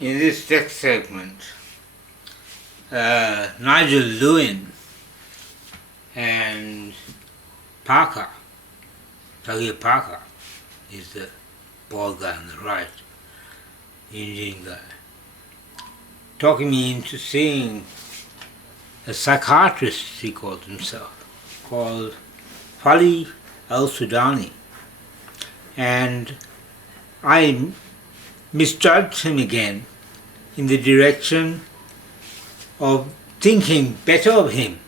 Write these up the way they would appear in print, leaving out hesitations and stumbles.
In this text segment, Nigel, Lewin and Parkar, Sagir Parkar is the bald guy on the right, Indian guy, talking me into seeing a psychiatrist, he called himself, called Fali al-Sudani. And I misjudged him again in the direction of thinking better of him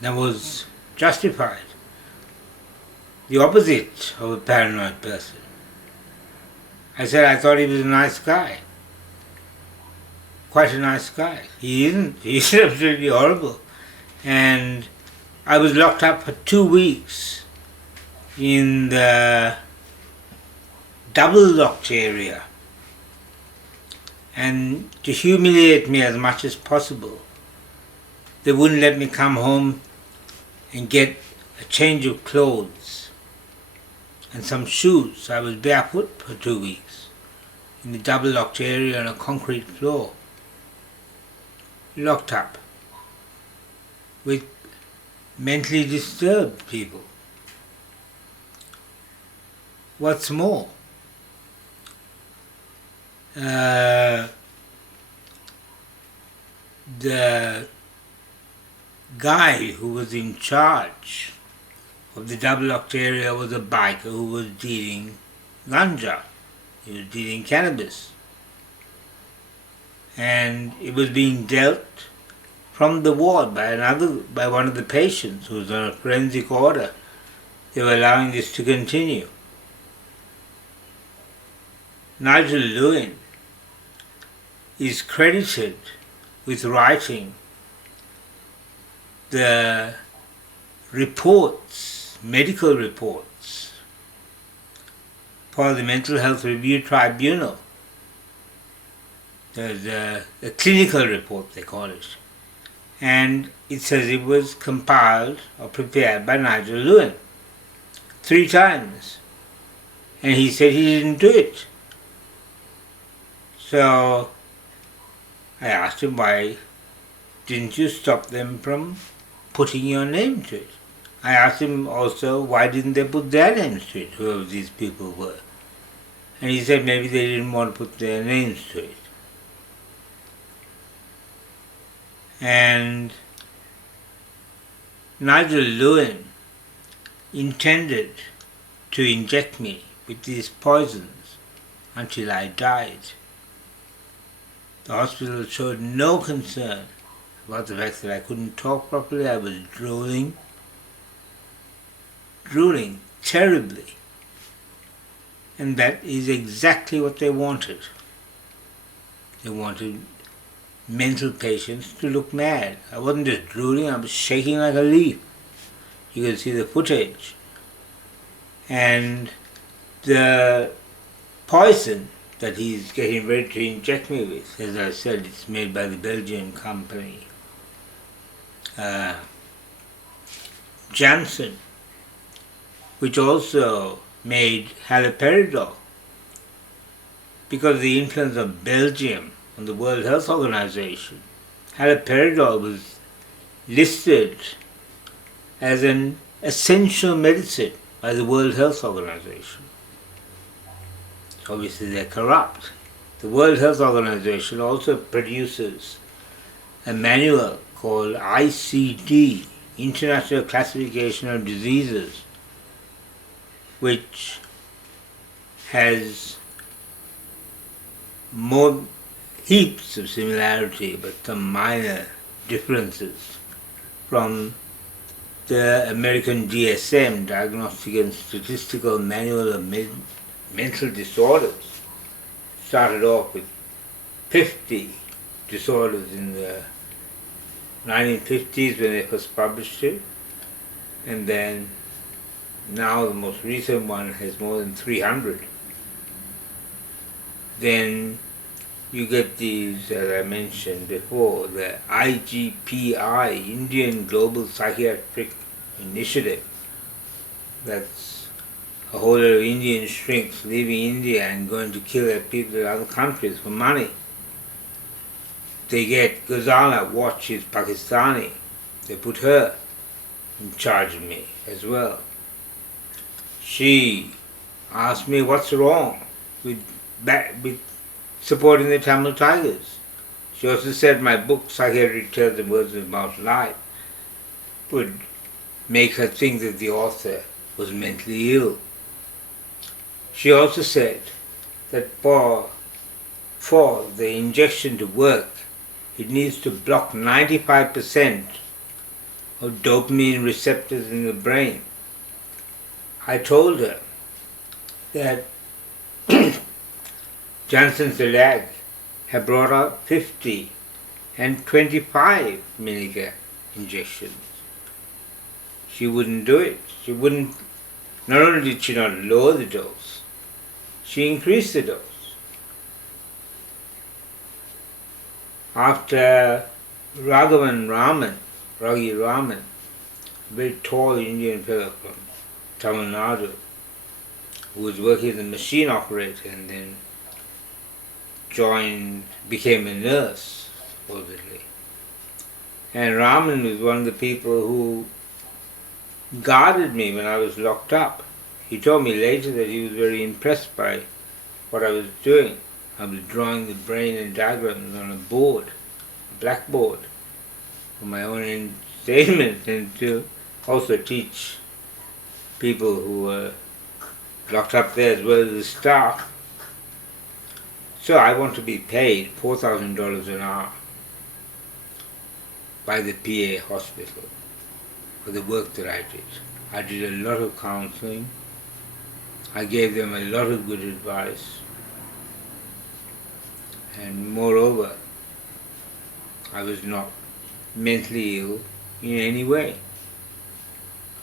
than was justified. The opposite of a paranoid person. I said I thought he was a nice guy. Quite a nice guy. He isn't. He's absolutely horrible. And I was locked up for 2 weeks in the double-locked area. And to humiliate me as much as possible, they wouldn't let me come home and get a change of clothes and some shoes. I was barefoot for 2 weeks in the double-locked area on a concrete floor, locked up with mentally disturbed people. What's more, the guy who was in charge of the double-locked area was a biker who was dealing ganja. He was dealing cannabis. And it was being dealt from the ward by one of the patients who was on a forensic order. They were allowing this to continue. Nigel Lewin is credited with writing the reports, medical reports, for the Mental Health Review Tribunal. There's a clinical report, they call it. And it says it was compiled or prepared by Nigel Lewin 3 times. And he said he didn't do it. So I asked him, why didn't you stop them from putting your name to it? I asked him also, why didn't they put their names to it, whoever these people were? And he said maybe they didn't want to put their names to it. And Nigel Lewin intended to inject me with these poisons until I died. The hospital showed no concern about the fact that I couldn't talk properly. I was drooling terribly. And that is exactly what they wanted. They wanted mental patients to look mad. I wasn't just drooling, I was shaking like a leaf. You can see the footage. And the poison that he's getting ready to inject me with, as I said, it's made by the Belgian company Janssen, which also made haloperidol. Because of the influence of Belgium on the World Health Organization, haloperidol was listed as an essential medicine by the World Health Organization. Obviously they're corrupt. The World Health Organization also produces a manual called ICD, International Classification of Diseases, which has heaps of similarity but some minor differences from the American DSM, Diagnostic and Statistical Manual of Mental Disorders. Started off with 50 disorders in the 1950s when they first published it, and then now the most recent one has more than 300. Then you get these, as I mentioned before, the IGPI, Indian Global Psychiatric Initiative. That's a whole lot of Indian shrinks leaving India and going to kill their people in other countries for money. they get Ghazala, watch is Pakistani. They put her in charge of me as well. She asked me what's wrong with supporting the Tamil Tigers. She also said my book, Sagir Retells the Words About Life, would make her think that the author was mentally ill. She also said that for the injection to work, it needs to block 95% of dopamine receptors in the brain. I told her that Johnson Slag had brought out 50 and 25 milligram injections. She wouldn't do it. She wouldn't. Not only did she not lower the dose, she increased the dose. After Raghi Raman, a very tall Indian fellow from Tamil Nadu, who was working as a machine operator and then became a nurse, supposedly. And Raman was one of the people who guarded me when I was locked up. He told me later that he was very impressed by what I was doing. I was drawing the brain and diagrams on a board, a blackboard, for my own entertainment and to also teach people who were locked up there as well as the staff. So I want to be paid $4,000 an hour by the PA hospital for the work that I did. I did a lot of counseling. I gave them a lot of good advice. And moreover, I was not mentally ill in any way.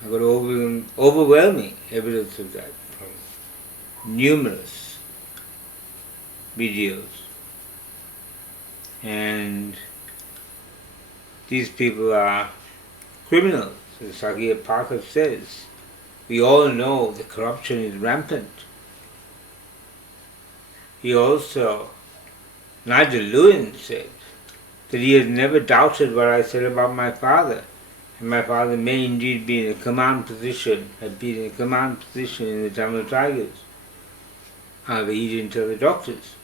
I got overwhelming evidence of that from numerous videos. And these people are criminals. As Sagir Parkar says, we all know the corruption is rampant. He also, Nigel Lewin said, that he has never doubted what I said about my father. And my father may indeed be in a command position, had been in a command position in the Tamil Tigers. However, he didn't tell the doctors.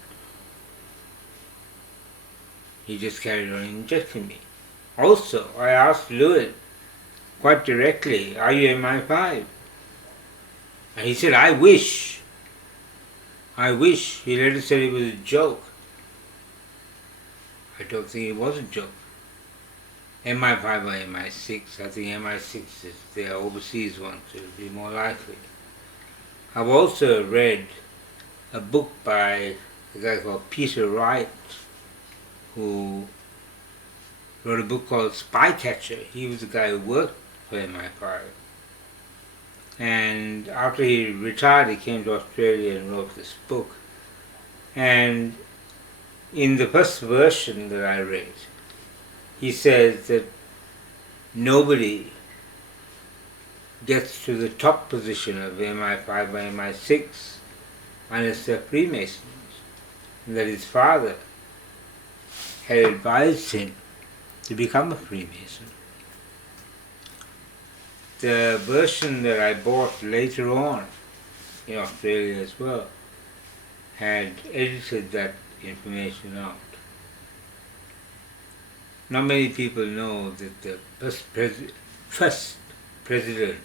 He just carried on injecting me. Also, I asked Lewin quite directly, are you MI5? And he said, I wish. He later said it was a joke. I don't think it was a joke. MI5 or MI6, I think MI6 is the overseas one, so it would be more likely. I've also read a book by a guy called Peter Wright, who wrote a book called Spycatcher. He was the guy who worked for MI5. And after he retired, he came to Australia and wrote this book. And in the first version that I read, he says that nobody gets to the top position of MI5 or MI6 unless they're Freemasons, and that his father had advised him to become a Freemason. The version that I bought later on in Australia as well had edited that information out. Not many people know that the first president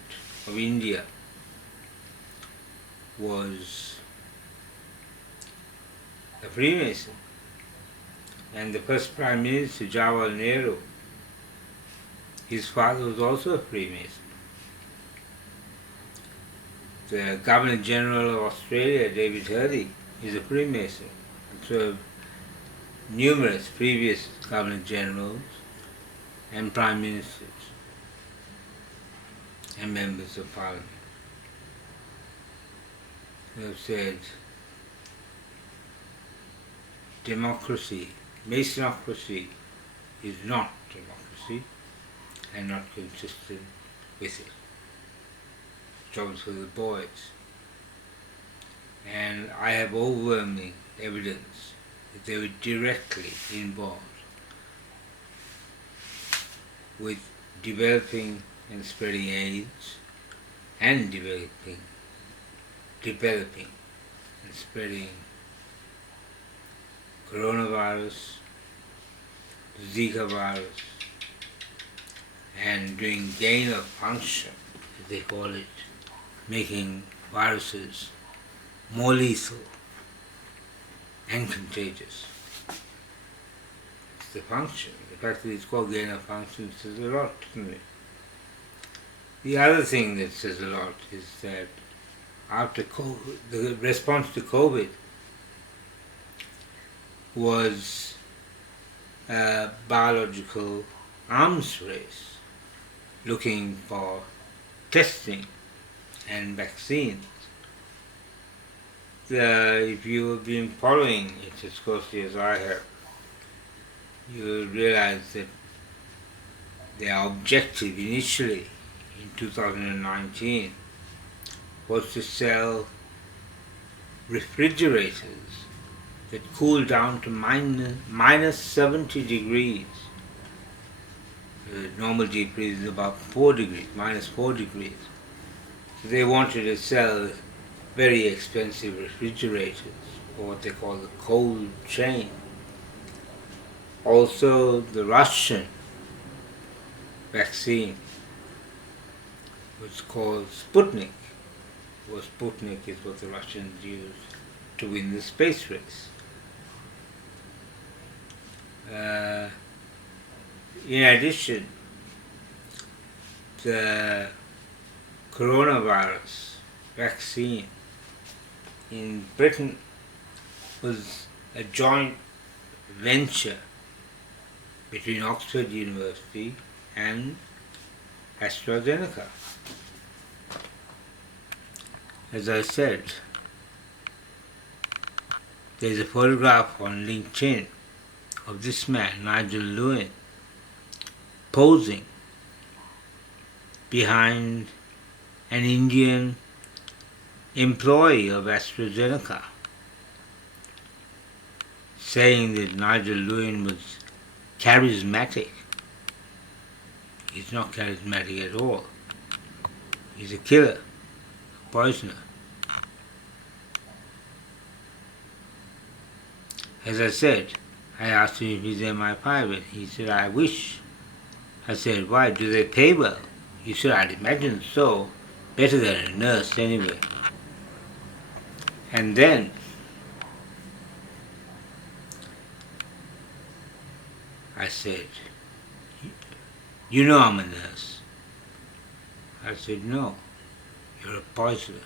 of India was a Freemason, and the first Prime Minister, Jawaharlal Nehru, his father was also a Freemason. The Governor General of Australia, David Hurley, is a Freemason. And so numerous previous Governor Generals and Prime Ministers and members of Parliament have said democracy, Masonocracy is not democracy and not consistent with it. Jobs for the boys. And I have overwhelming evidence that they were directly involved with developing and spreading AIDS and developing and spreading coronavirus, Zika virus, and doing gain of function, as they call it, making viruses more lethal and contagious. It's the function. The fact that it's called gain of function says a lot, doesn't it? The other thing that says a lot is that after COVID, the response to COVID was a biological arms race looking for testing and vaccines. If you have been following it as closely as I have, you will realize that their objective initially in 2019 was to sell refrigerators that cool down to minus 70 degrees. The normal deep freeze is about 4 degrees, minus 4 degrees. So they wanted to sell very expensive refrigerators, or what they call the cold chain. Also the Russian vaccine was called Sputnik. Well, Sputnik is what the Russians used to win the space race. In addition, the coronavirus vaccine in Britain was a joint venture between Oxford University and AstraZeneca. As I said, there's a photograph on LinkedIn of this man, Nigel Lewin, posing behind an Indian employee of AstraZeneca, saying that Nigel Lewin was charismatic. He's not charismatic at all. He's a killer, a poisoner. As I said, I asked him if he's MI5 and he said, I wish. I said, why? Do they pay well? He said, I'd imagine so. Better than a nurse anyway. And then I said, you know I'm a nurse. I said, no, you're a poisoner.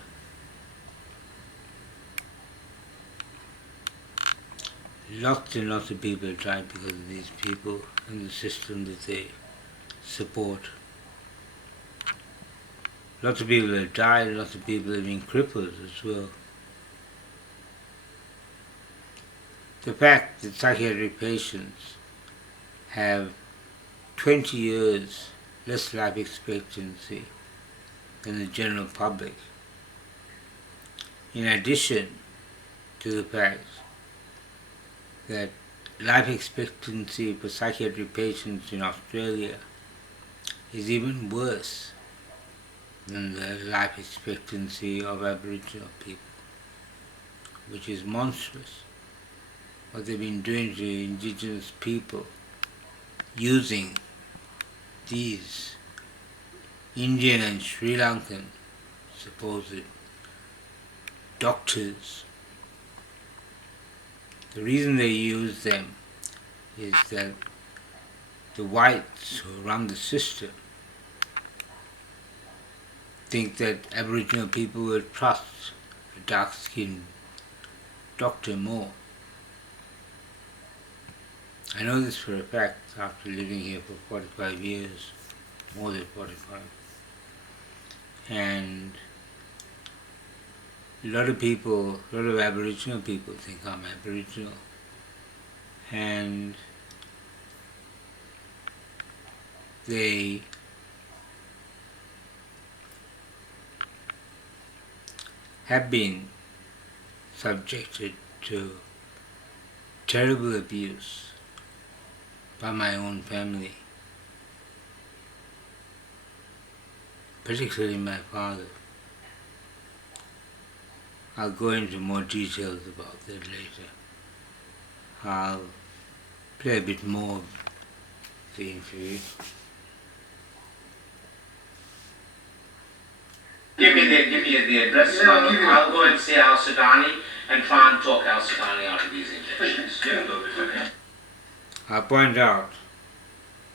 Lots and lots of people have died because of these people and the system that they support. Lots of people have died, lots of people have been crippled as well. The fact that psychiatric patients have 20 years less life expectancy than the general public, in addition to the fact that life expectancy for psychiatric patients in Australia is even worse than the life expectancy of Aboriginal people, which is monstrous. What they've been doing to indigenous people, using these Indian and Sri Lankan supposed doctors. The reason they use them is that the whites who run the system think that Aboriginal people will trust a dark-skinned doctor more. I know this for a fact after living here for 45 years, more than 45. And a lot of Aboriginal people think I'm Aboriginal. And they have been subjected to terrible abuse by my own family particularly my father. I'll go into more details about that later. I'll play a bit more of the interview. Give me the address. I'll go and see Al Sudani and try and talk Al Sudani out of these injections. Okay. I'll point out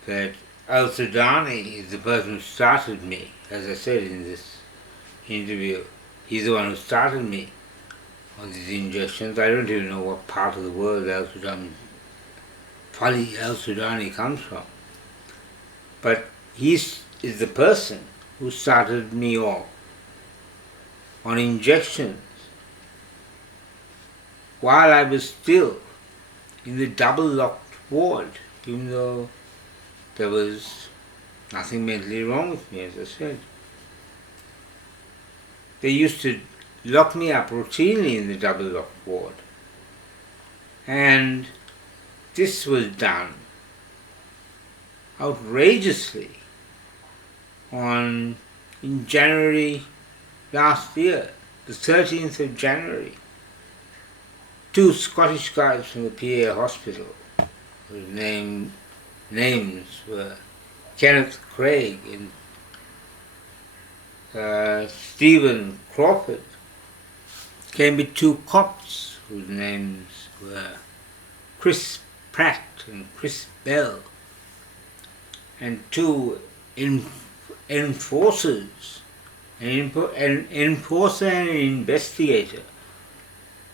that Al Sudani is the person who started me, as I said in this interview. He's the one who started me on these injections. I don't even know what part of the world Al Sudani comes from. But he is the person who started me off on injections while I was still in the double-locked ward, even though there was nothing mentally wrong with me, as I said. They used to lock me up routinely in the double-locked ward. And this was done outrageously in January last year, the 13th of January. Two Scottish guys from the PA hospital, whose names were Kenneth Craig and Stephen Crawford, came with two cops whose names were Chris Pratt and Chris Bell, and two enforcers, an enforcer and an investigator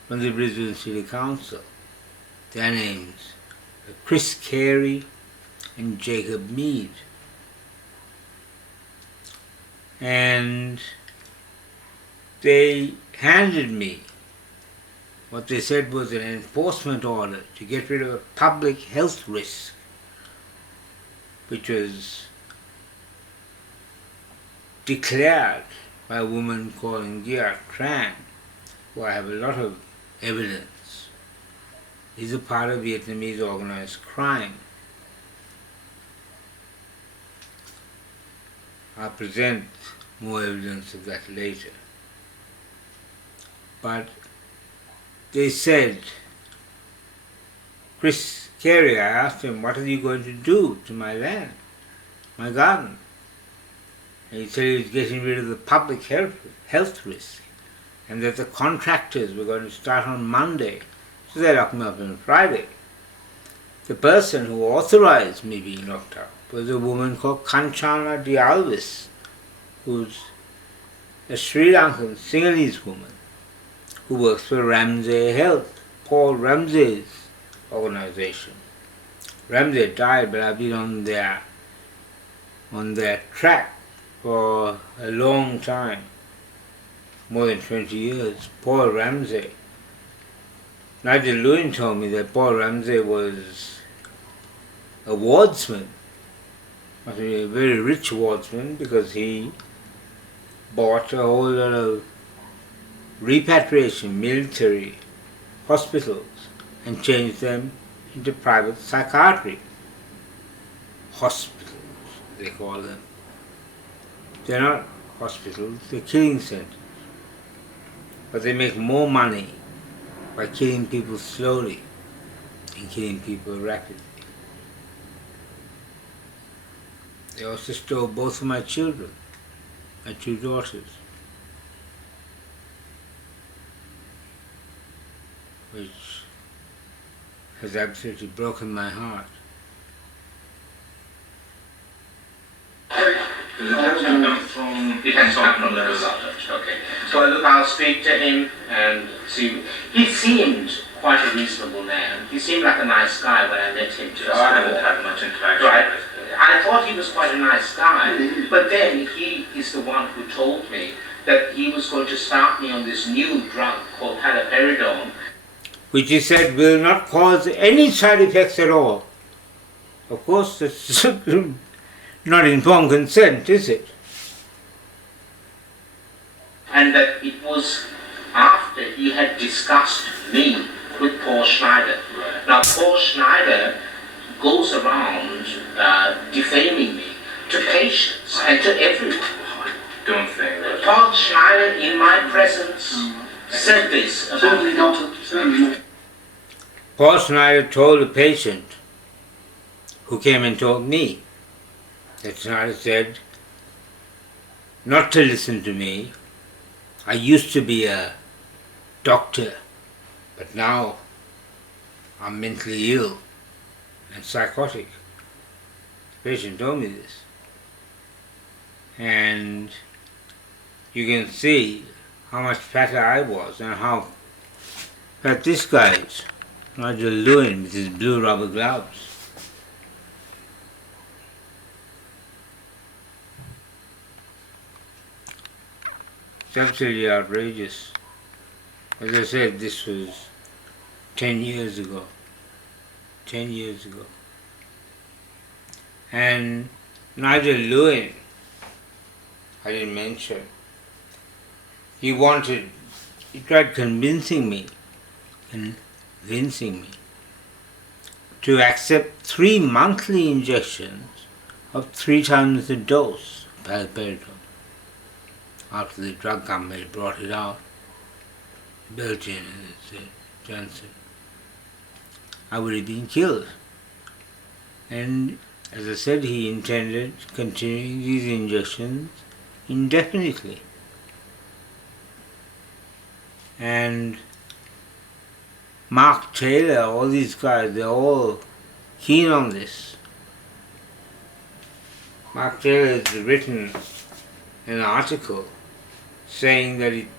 from the Brisbane City Council. Their names were Chris Carey and Jacob Mead. And they handed me what they said was an enforcement order to get rid of a public health risk, which was declared by a woman called Gia Tran, who I have a lot of evidence is a part of Vietnamese organized crime. I'll present more evidence of that later. But they said, Chris Carey, I asked him, what are you going to do to my land, my garden? And he said he was getting rid of the public health risk, and that the contractors were going to start on Monday, so they locked me up on Friday. The person who authorized me being locked up was a woman called Kanchana Dialvis, who's a Sri Lankan Sinhalese woman who works for Ramsay Health, Paul Ramsay's organization. Ramsay died, but I've been on their track for a long time, more than 20 years. Paul Ramsay. Nigel Lewin told me that Paul Ramsay was a wardsman, must be a very rich wardsman, because he bought a whole lot of repatriation military hospitals and changed them into private psychiatry hospitals, they call them. They're not hospitals, they're killing centers. But they make more money by killing people slowly and killing people rapidly. They also stole both of my children, my two daughters, which has absolutely broken my heart. Depends on the result. Okay. So I'll speak to him and see. He seemed quite a reasonable man. He seemed like a nice guy when I met him. I haven't had much interaction. Right. I thought he was quite a nice guy, but then he is the one who told me that he was going to start me on this new drug called haloperidol, which he said will not cause any side effects at all. Of course, that's not informed consent, is it? And that it was after he had discussed me with Paul Schneider. Right. Now, Paul Schneider goes around defaming me to patients and to everyone. don't think that. Paul Schneider, in my presence, said this about Certainly not. Certainly not. Paul Schneider told a patient who came and told me that Schneider said not to listen to me. I used to be a doctor, but now I'm mentally ill and psychotic. The patient told me this. And you can see how much fatter I was and how fat this guy is. Nigel Lewin with his blue rubber gloves. It's absolutely outrageous. As I said, this was 10 years ago. 10 years ago. And Nigel Lewin, I didn't mention, he tried convincing me to accept 3 monthly injections of 3 times the dose of haloperidol. After the drug company brought it out, Belgian and Johnson, I would have been killed. And as I said, he intended continuing these injections indefinitely. And Mark Taylor, all these guys, they're all keen on this. Mark Taylor has written an article saying that it's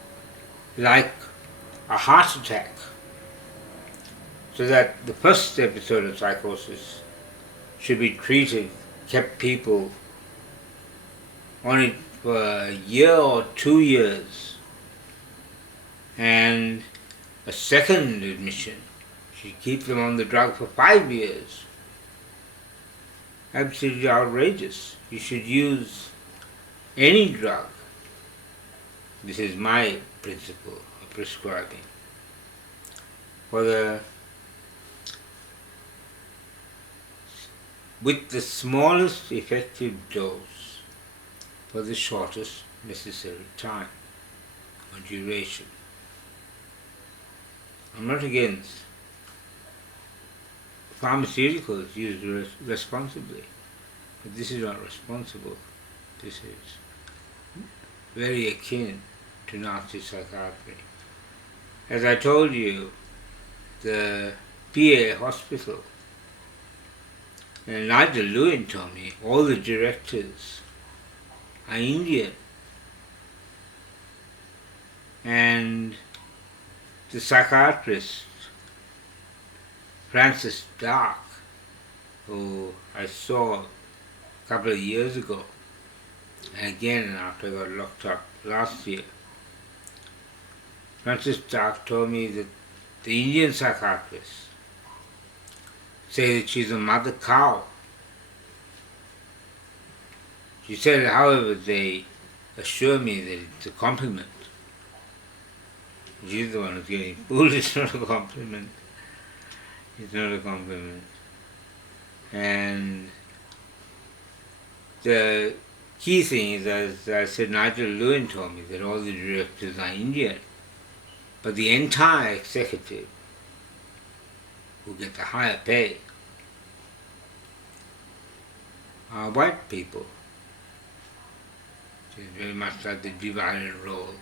like a heart attack, so that the first episode of psychosis should be treated, kept people on it for a year or 2 years, and a second admission should keep them on the drug for 5 years. Absolutely outrageous. You should use any drug. This is my principle of prescribing. With the smallest effective dose for the shortest necessary time or duration. I'm not against pharmaceuticals used responsibly, but this is not responsible. This is very akin to Nazi psychiatry. As I told you, the PA hospital, and Nigel Lewin told me, all the directors are Indian. And the psychiatrist, Francis Dark, who I saw a couple of years ago, and again after I got locked up last year, Francis Dark told me that the Indian psychiatrists say that she's a mother cow. She said, however, they assure me that it's a compliment. She's the one who's getting fooled. It's not a compliment. It's not a compliment. And the key thing is, as I said, Nigel Lewin told me that all the directors are Indian, but the entire executive who get the higher pay are white people. It's very much like the divine role.